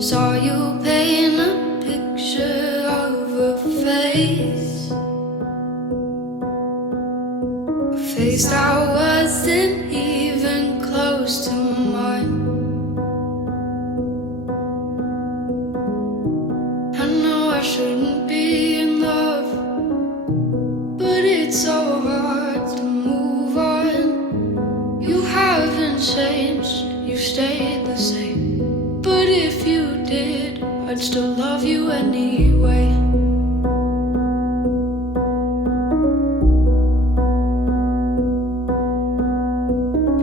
Saw you paint a picture of a face, a face that wasn't even close to mine. I know I shouldn't be in love, but it's so hard to move on. You haven't changed, you stayed the same. But if you did, I'd still love you anyway.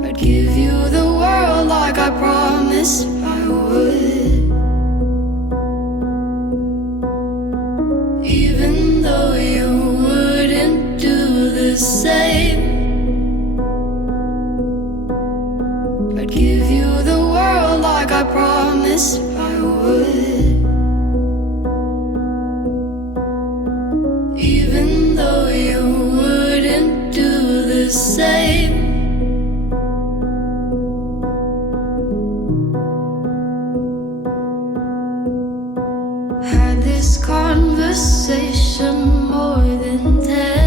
I'd give you the world like I promised I would, even though you wouldn't do the same. I'd give you the world like I promised I would, even though you wouldn't do the same. Had this conversation more than 10